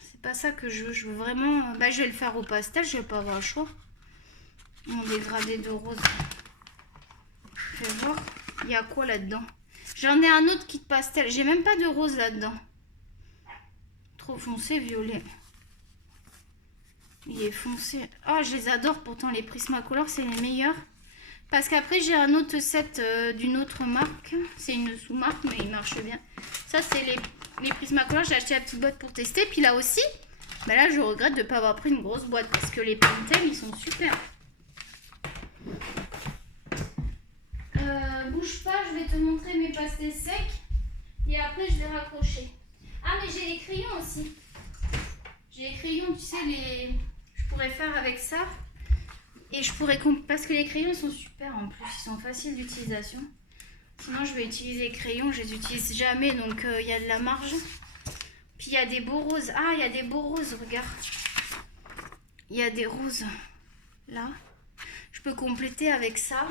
C'est pas ça que je veux. Je veux vraiment... Bah, je vais le faire au pastel. Je vais pas avoir le choix. Mon dégradé de rose. Je vais voir. Il y a quoi là-dedans? J'en ai un autre kit pastel. J'ai même pas de rose là-dedans. Trop foncé, violet. Il est foncé. Oh, je les adore pourtant, les Prismacolor, c'est les meilleurs. Parce qu'après, j'ai un autre set d'une autre marque. C'est une sous-marque, mais il marche bien. Ça, c'est les Prismacolor. J'ai acheté la petite boîte pour tester. Puis là aussi, bah là, je regrette de ne pas avoir pris une grosse boîte. Parce que les Pentel, ils sont super. Bouge pas, je vais te montrer mes pastels secs. Et après, je vais raccrocher. Ah, mais j'ai les crayons aussi. J'ai les crayons, tu sais, je pourrais faire avec ça. Et je pourrais... Parce que les crayons sont super en plus. Ils sont faciles d'utilisation. Sinon, je vais utiliser les crayons. Je les utilise jamais, donc il y a de la marge. Puis il y a des beaux roses. Ah, il y a des beaux roses, regarde. Il y a des roses. Là. Je peux compléter avec ça.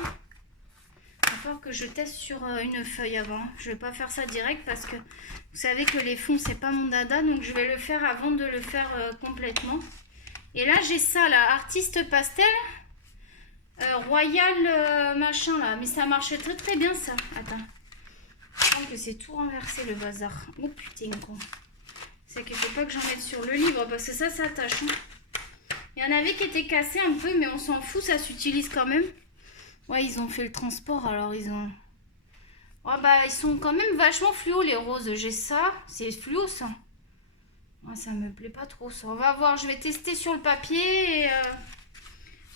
Il va falloir que je teste sur une feuille avant. Je vais pas faire ça direct parce que vous savez que les fonds, c'est pas mon dada. Donc je vais le faire avant de le faire complètement. Et là, j'ai ça, là. Artiste pastel. Royal machin, là. Mais ça marche très très bien, ça. Attends. Je pense que c'est tout renversé, le bazar. Oh putain, quoi. C'est qu'il faut pas que j'en mette sur le livre parce que ça s'attache. Hein. Il y en avait qui étaient cassés un peu, mais on s'en fout, ça s'utilise quand même. Ouais, ils ont fait le transport, alors ils ont... Oh bah, ils sont quand même vachement fluo, les roses. J'ai ça, c'est fluo, ça. Oh, ça me plaît pas trop, ça. On va voir, je vais tester sur le papier, et,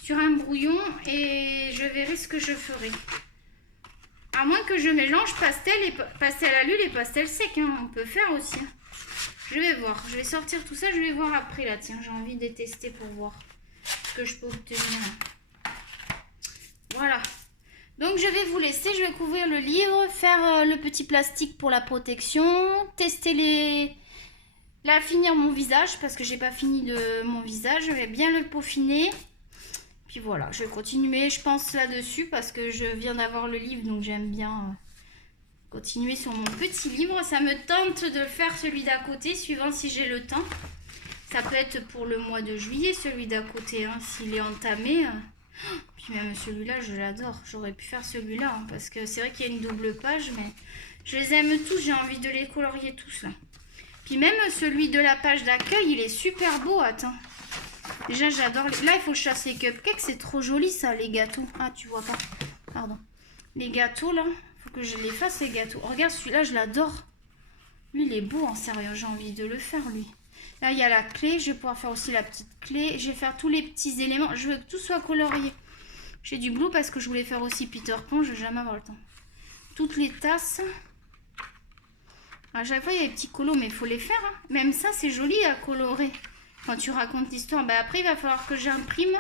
sur un brouillon, et je verrai ce que je ferai. À moins que je mélange pastel alu et pastel sec, hein. On peut faire aussi. Hein. Je vais voir, je vais sortir tout ça, je vais voir après, là. Tiens, j'ai envie de tester pour voir ce que je peux obtenir. Voilà. Donc je vais vous laisser, je vais couvrir le livre, faire le petit plastique pour la protection, tester finir mon visage parce que j'ai pas fini de mon visage, je vais bien le peaufiner. Puis voilà, je vais continuer, je pense là-dessus parce que je viens d'avoir le livre donc j'aime bien continuer sur mon petit livre. Ça me tente de faire celui d'à côté suivant si j'ai le temps. Ça peut être pour le mois de juillet celui d'à côté, hein, s'il est entamé. Puis même celui-là, je l'adore. J'aurais pu faire celui-là, hein, parce que c'est vrai qu'il y a une double page, mais je les aime tous. J'ai envie de les colorier tous, là. Puis même celui de la page d'accueil, il est super beau. Attends. Déjà, j'adore. Là, il faut que je chasse les cupcakes. C'est trop joli, ça, les gâteaux. Ah, tu vois pas. Pardon. Les gâteaux, là. Faut que je les fasse, les gâteaux. Oh, regarde, celui-là, je l'adore. Lui, il est beau, en sérieux. J'ai envie de le faire, lui. Là, il y a la clé. Je vais pouvoir faire aussi la petite clé. Je vais faire tous les petits éléments. Je veux que tout soit colorié. J'ai du bleu parce que je voulais faire aussi Peter Pan. Je vais jamais avoir le temps. Toutes les tasses. À chaque fois, il y a des petits colos, mais il faut les faire. Hein. Même ça, c'est joli à colorer. Quand tu racontes l'histoire. Ben après, il va falloir que j'imprime.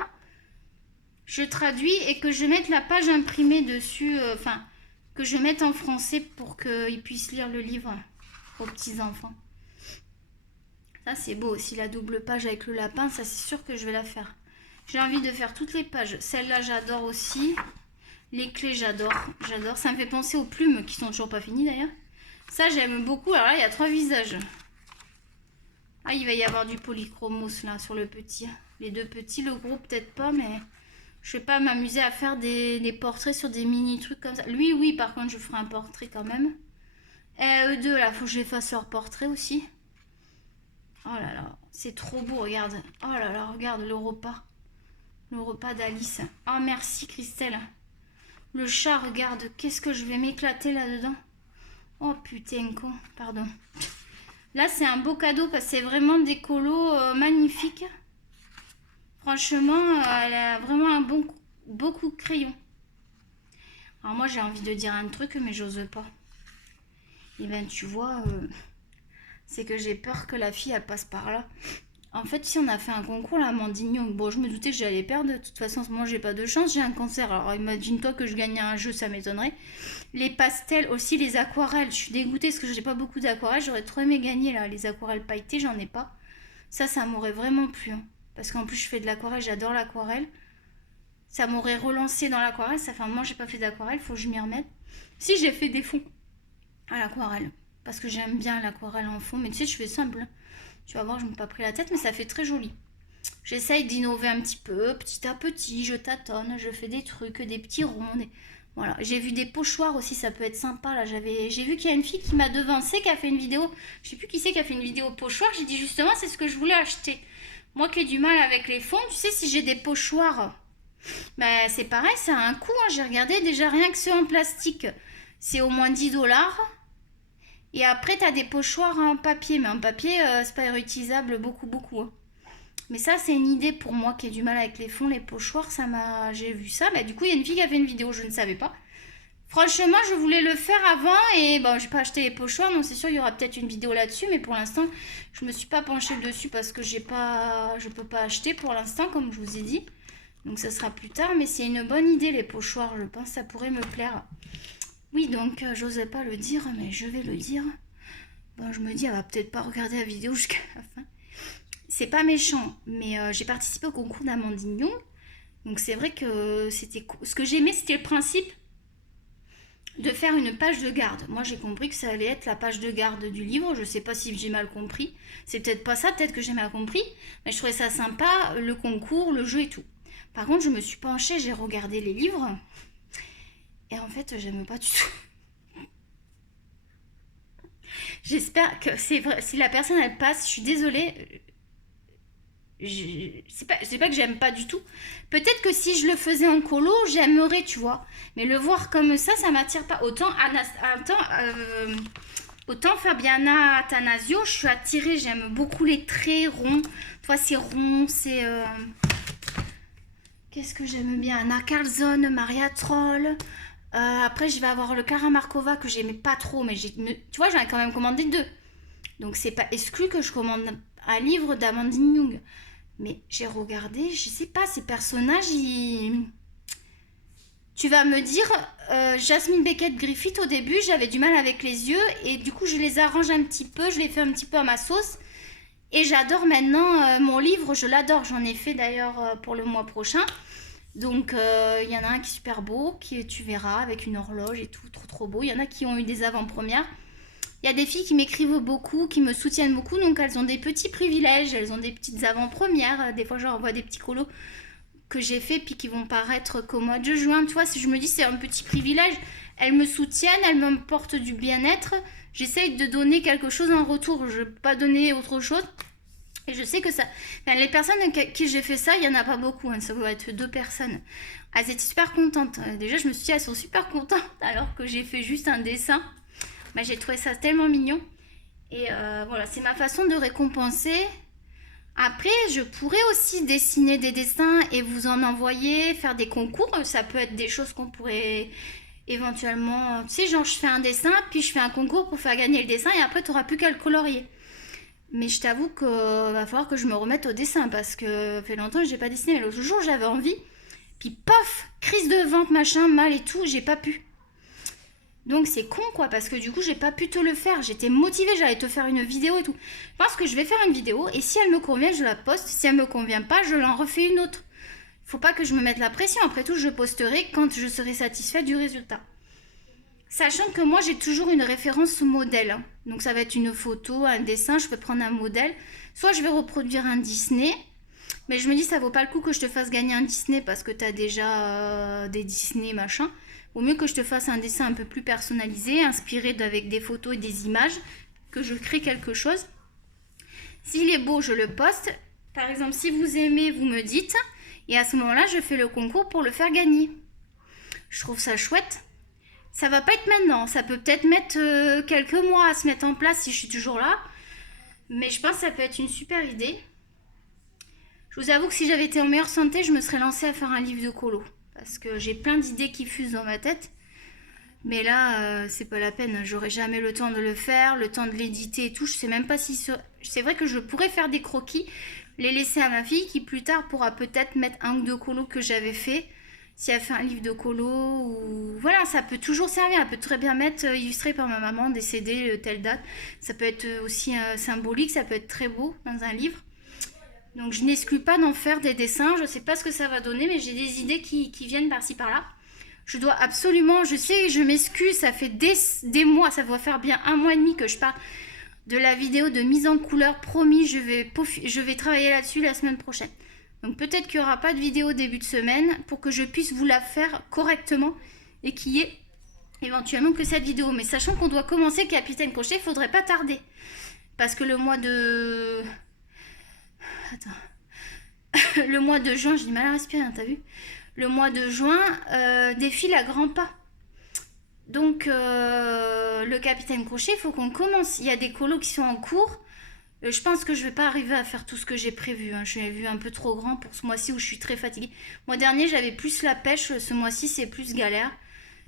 Je traduis et que je mette la page imprimée dessus. Enfin, que je mette en français pour qu'ils puissent lire le livre aux petits-enfants. Ça, c'est beau aussi, la double page avec le lapin. Ça, c'est sûr que je vais la faire. J'ai envie de faire toutes les pages. Celle-là, j'adore aussi. Les clés, j'adore. J'adore. Ça me fait penser aux plumes qui sont toujours pas finies, d'ailleurs. Ça, j'aime beaucoup. Alors là, il y a 3 visages. Ah, il va y avoir du polychromos, là, sur le petit. Les 2 petits, le gros, peut-être pas, mais... Je vais pas m'amuser à faire des portraits sur des mini-trucs comme ça. Lui, oui, par contre, je ferai un portrait quand même. Et eux deux, là, faut que je les fasse leur portrait aussi. Oh là là, c'est trop beau, regarde. Oh là là, regarde le repas. Le repas d'Alice. Oh, merci, Christelle. Le chat, regarde. Qu'est-ce que je vais m'éclater là-dedans. Oh, putain, con. Pardon. Là, c'est un beau cadeau parce que c'est vraiment des colos magnifiques. Franchement, elle a vraiment un beau coup de crayon. Alors moi, j'ai envie de dire un truc, mais j'ose pas. Et ben, tu vois, c'est que j'ai peur que la fille, elle passe par là. En fait, si on a fait un concours, là, Mandignon, bon, je me doutais que j'allais perdre. De toute façon, moi, j'ai pas de chance, j'ai un cancer. Alors, imagine-toi que je gagne un jeu, ça m'étonnerait. Les pastels, aussi les aquarelles. Je suis dégoûtée parce que j'ai pas beaucoup d'aquarelles. J'aurais trop aimé gagner, là. Les aquarelles pailletées, j'en ai pas. Ça m'aurait vraiment plu. Hein. Parce qu'en plus, je fais de l'aquarelle, j'adore l'aquarelle. Ça m'aurait relancé dans l'aquarelle. Ça fait un moment que j'ai pas fait d'aquarelle, faut que je m'y remette. Si, j'ai fait des fonds à l'aquarelle. Parce que j'aime bien l'aquarelle en fond. Mais tu sais, je fais simple. Tu vas voir, je ne m'ai pas pris la tête, mais ça fait très joli. J'essaye d'innover un petit peu, petit à petit. Je tâtonne, je fais des trucs, des petits ronds. Voilà. J'ai vu des pochoirs aussi, ça peut être sympa. Là, j'ai vu qu'il y a une fille qui m'a devancé, qui a fait une vidéo. Je sais plus qui c'est qui a fait une vidéo pochoir. J'ai dit justement, c'est ce que je voulais acheter. Moi qui ai du mal avec les fonds, tu sais, si j'ai des pochoirs, ben, c'est pareil, ça a un coût. Hein. J'ai regardé déjà rien que ceux en plastique, c'est au moins 10 $. Et après, tu as des pochoirs en papier. Mais en papier, c'est pas réutilisable beaucoup. Hein. Mais ça, c'est une idée pour moi qui ai du mal avec les fonds, les pochoirs. J'ai vu ça. Bah, du coup, il y a une fille qui a fait une vidéo, je ne savais pas. Franchement, je voulais le faire avant et bon, j'ai pas acheté les pochoirs, donc c'est sûr il y aura peut-être une vidéo là-dessus, mais pour l'instant, je me suis pas penchée dessus parce que je peux pas acheter pour l'instant, comme je vous ai dit. Donc ça sera plus tard, mais c'est une bonne idée les pochoirs, je pense que ça pourrait me plaire. Oui, donc j'osais pas le dire, mais je vais le dire. Bon, je me dis, elle va peut-être pas regarder la vidéo jusqu'à la fin. C'est pas méchant, mais j'ai participé au concours d'Amandine Young. Donc c'est vrai que ce que j'aimais, c'était le principe de faire une page de garde. Moi, j'ai compris que ça allait être la page de garde du livre. Je sais pas si j'ai mal compris. C'est peut-être pas ça, peut-être que j'ai mal compris. Mais je trouvais ça sympa, le concours, le jeu et tout. Par contre, je me suis penchée, j'ai regardé les livres. Et en fait, j'aime pas du tout. J'espère que c'est vrai. Si la personne, elle passe, je suis désolée. C'est pas que j'aime pas du tout. Peut-être que si je le faisais en colo, j'aimerais, tu vois. Mais le voir comme ça m'attire pas. Autant Fabiana Attanasio, je suis attirée. J'aime beaucoup les traits ronds. Toi, c'est rond, c'est... Qu'est-ce que j'aime bien? Anna Carlzone, Maria Troll. Après, je vais avoir le Karamarkova que j'aimais pas trop. Mais tu vois, j'en ai quand même commandé 2. Donc, c'est pas exclu que je commande un livre d'Amandine Young. Mais j'ai regardé, je sais pas, ces personnages, tu vas me dire, Jasmine Beckett Griffith, au début, j'avais du mal avec les yeux. Et du coup, je les arrange un petit peu, je les fais un petit peu à ma sauce. Et j'adore maintenant mon livre, je l'adore. J'en ai fait d'ailleurs pour le mois prochain. Donc, il y en a un qui est super beau, qui tu verras, avec une horloge et tout, trop trop beau. Il y en a qui ont eu des avant-premières. Il y a des filles qui m'écrivent beaucoup, qui me soutiennent beaucoup, donc elles ont des petits privilèges, elles ont des petites avant-premières. Des fois, je leur envoie des petits colos que j'ai fait, puis qui vont paraître qu'au mois de juin. Tu vois, si je me dis c'est un petit privilège, elles me soutiennent, elles me portent du bien-être. J'essaye de donner quelque chose en retour, je ne peux pas donner autre chose. Et je sais que ça... Enfin, les personnes qui j'ai fait ça, il n'y en a pas beaucoup, hein, ça doit être 2 personnes. Elles étaient super contentes. Déjà, je me suis dit, elles sont super contentes, alors que j'ai fait juste un dessin. Bah, j'ai trouvé ça tellement mignon. Et voilà, c'est ma façon de récompenser. Après, je pourrais aussi dessiner des dessins et vous en envoyer, faire des concours. Ça peut être des choses qu'on pourrait éventuellement... Tu sais, genre je fais un dessin, puis je fais un concours pour faire gagner le dessin et après, tu n'auras plus qu'à le colorier. Mais je t'avoue qu'il va falloir que je me remette au dessin parce que ça fait longtemps que j'ai pas dessiné. Mais l'autre jour, j'avais envie. Puis paf, crise de ventre, machin, mal et tout, j'ai pas pu. Donc c'est con quoi, parce que du coup j'ai pas pu te le faire. J'étais motivée, j'allais te faire une vidéo et tout. Je pense que je vais faire une vidéo et si elle me convient, je la poste. Si elle me convient pas, je l'en refais une autre. Faut pas que je me mette la pression. Après tout, je posterai quand je serai satisfaite du résultat. Sachant que moi j'ai toujours une référence modèle. Donc ça va être une photo, un dessin, je peux prendre un modèle. Soit je vais reproduire un Disney. Mais je me dis ça vaut pas le coup que je te fasse gagner un Disney parce que t'as déjà des Disney machin. Vaut mieux que je te fasse un dessin un peu plus personnalisé, inspiré avec des photos et des images, que je crée quelque chose. S'il est beau, je le poste. Par exemple, si vous aimez, vous me dites. Et à ce moment-là, je fais le concours pour le faire gagner. Je trouve ça chouette. Ça va pas être maintenant. Ça peut peut-être mettre quelques mois à se mettre en place si je suis toujours là. Mais je pense que ça peut être une super idée. Je vous avoue que si j'avais été en meilleure santé, je me serais lancée à faire un livre de colo. Parce que j'ai plein d'idées qui fusent dans ma tête. Mais là, c'est pas la peine. J'aurai jamais le temps de le faire, le temps de l'éditer et tout. Je sais même pas si... C'est vrai que je pourrais faire des croquis, les laisser à ma fille qui plus tard pourra peut-être mettre un ou 2 colos que j'avais fait. Si elle fait un livre de colo ou... Voilà, ça peut toujours servir. Elle peut très bien mettre illustré par ma maman, décédée, telle date. Ça peut être aussi symbolique, ça peut être très beau dans un livre. Donc je n'exclus pas d'en faire des dessins, je ne sais pas ce que ça va donner, mais j'ai des idées qui viennent par-ci par-là. Je dois absolument, je sais, je m'excuse, ça fait des mois, ça doit faire bien 1 mois et demi que je parle de la vidéo de mise en couleur. Promis, je vais travailler là-dessus la semaine prochaine. Donc peut-être qu'il n'y aura pas de vidéo début de semaine pour que je puisse vous la faire correctement et qu'il y ait éventuellement que cette vidéo. Mais sachant qu'on doit commencer Capitaine Crochet, il ne faudrait pas tarder. Parce que le mois de... Attends. Le mois de juin, j'ai du mal à respirer, hein, t'as vu? Le mois de juin défile à grands pas. Donc, le Capitaine Crochet, il faut qu'on commence. Il y a des colos qui sont en cours. Je pense que je vais pas arriver à faire tout ce que j'ai prévu. Hein. J'ai vu un peu trop grand pour ce mois-ci où je suis très fatiguée. Mois dernier, j'avais plus la pêche. Ce mois-ci, c'est plus galère.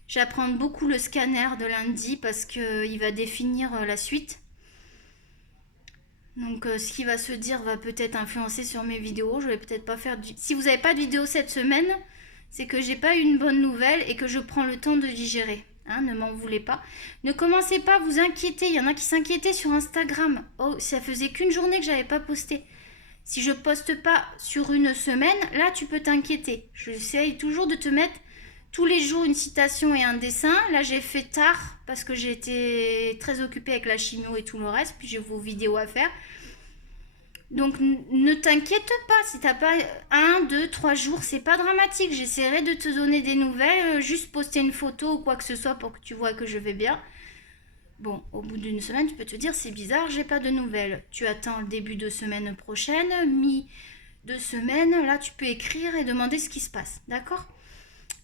Je vais apprendre beaucoup le scanner de lundi parce qu'il va définir la suite. Donc ce qui va se dire va peut-être influencer sur mes vidéos. Je vais peut-être pas faire Si vous n'avez pas de vidéo cette semaine, c'est que j'ai pas eu une bonne nouvelle et que je prends le temps de digérer. Hein, ne m'en voulez pas. Ne commencez pas à vous inquiéter. Il y en a qui s'inquiétaient sur Instagram. Oh, ça faisait qu'une journée que j'avais pas posté. Si je poste pas sur une semaine, là tu peux t'inquiéter. J'essaye toujours de te mettre tous les jours une citation et un dessin. Là j'ai fait tard parce que j'ai été très occupée avec la chimio et tout le reste. Puis j'ai vos vidéos à faire. Donc ne t'inquiète pas, si t'as pas 1, 2, 3 jours, c'est pas dramatique. J'essaierai de te donner des nouvelles, juste poster une photo ou quoi que ce soit pour que tu vois que je vais bien. Bon, au bout d'une semaine, tu peux te dire c'est bizarre, j'ai pas de nouvelles. Tu attends le début de semaine prochaine, mi-de semaine, là tu peux écrire et demander ce qui se passe, d'accord?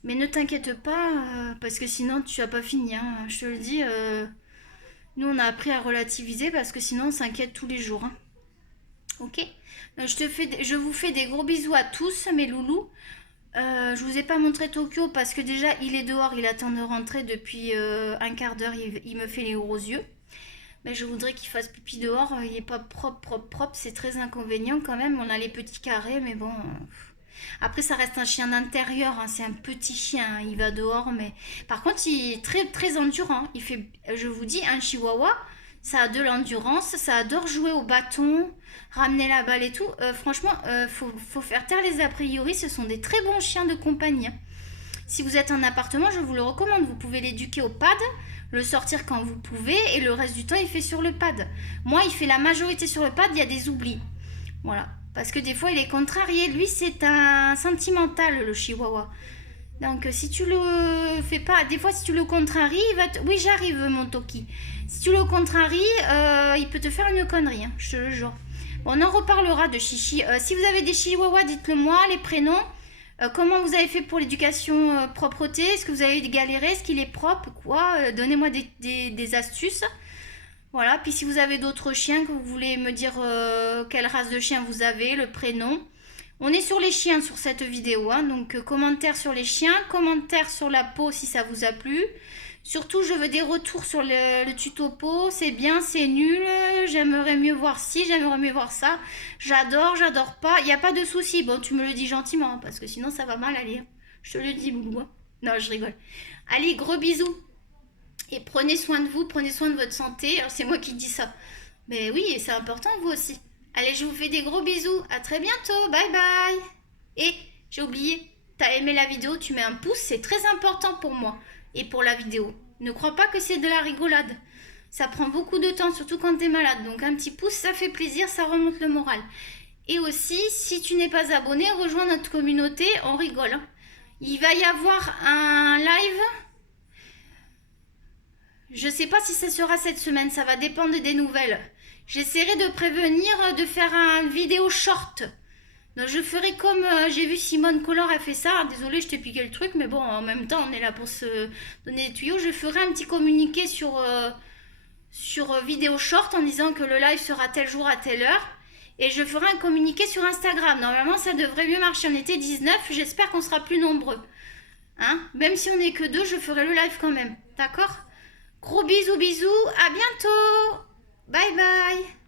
Mais ne t'inquiète pas, parce que sinon tu vas pas fini, hein. Je te le dis, nous on a appris à relativiser parce que sinon on s'inquiète tous les jours, hein. Ok, donc je vous fais des gros bisous à tous mes loulous. Je vous ai pas montré Tokyo parce que déjà il est dehors, il attend de rentrer depuis un quart d'heure, il me fait les gros yeux. Mais je voudrais qu'il fasse pipi dehors, il est pas propre, c'est très inconvénient quand même. On a les petits carrés, mais bon. Après ça reste un chien d'intérieur, hein, c'est un petit chien, hein, il va dehors, mais par contre il est très endurant. Il fait, je vous dis, un chihuahua, ça a de l'endurance, ça adore jouer au bâton, ramener la balle et tout. Franchement, faut faire taire les a priori, ce sont des très bons chiens de compagnie, hein. Si vous êtes en appartement, je vous le recommande. Vous pouvez l'éduquer au pad, le sortir quand vous pouvez, et le reste du temps, il fait sur le pad. Moi, il fait la majorité sur le pad, il y a des oublis. Voilà. Parce que des fois, il est contrarié. Lui, c'est un sentimental, le chihuahua. Donc, si tu le fais pas, des fois, si tu le contraries, il va te... Oui, j'arrive, mon Toki. Si tu le contraries, il peut te faire une connerie, hein, je te le jure. Bon, on en reparlera de Chichi. Si vous avez des chihuahuas, dites-le moi, les prénoms. Comment vous avez fait pour l'éducation propreté? Est-ce que vous avez galéré? Est-ce qu'il est propre? Quoi? Donnez-moi des astuces. Voilà, puis si vous avez d'autres chiens que vous voulez me dire quelle race de chien vous avez, le prénom. On est sur les chiens sur cette vidéo, hein, donc commentaires sur les chiens, commentaires sur la peau si ça vous a plu. Surtout, je veux des retours sur le tuto peau, c'est bien, c'est nul, j'aimerais mieux voir ci, j'aimerais mieux voir ça, j'adore pas, il n'y a pas de souci. Bon, tu me le dis gentiment, hein, parce que sinon ça va mal aller. Je te le dis, Boulou. Non, je rigole. Allez, gros bisous. Et prenez soin de vous, prenez soin de votre santé. Alors, c'est moi qui dis ça. Mais oui, c'est important, vous aussi. Allez, je vous fais des gros bisous. À très bientôt. Bye bye. Et j'ai oublié, t'as aimé la vidéo, tu mets un pouce, c'est très important pour moi et pour la vidéo. Ne crois pas que c'est de la rigolade. Ça prend beaucoup de temps, surtout quand t'es malade. Donc un petit pouce, ça fait plaisir, ça remonte le moral. Et aussi, si tu n'es pas abonné, rejoins notre communauté, on rigole, hein. Il va y avoir un live. Je sais pas si ça sera cette semaine, ça va dépendre des nouvelles. J'essaierai de prévenir de faire un vidéo short. Donc je ferai comme j'ai vu Simone Collor a fait ça. Désolée, je t'ai piqué le truc, mais bon, en même temps, on est là pour se donner des tuyaux. Je ferai un petit communiqué sur vidéo short en disant que le live sera tel jour à telle heure. Et je ferai un communiqué sur Instagram. Normalement, ça devrait mieux marcher. On était 19, j'espère qu'on sera plus nombreux. Hein? Même si on n'est que 2, je ferai le live quand même. D'accord? Gros bisous, bisous. À bientôt. Bye bye.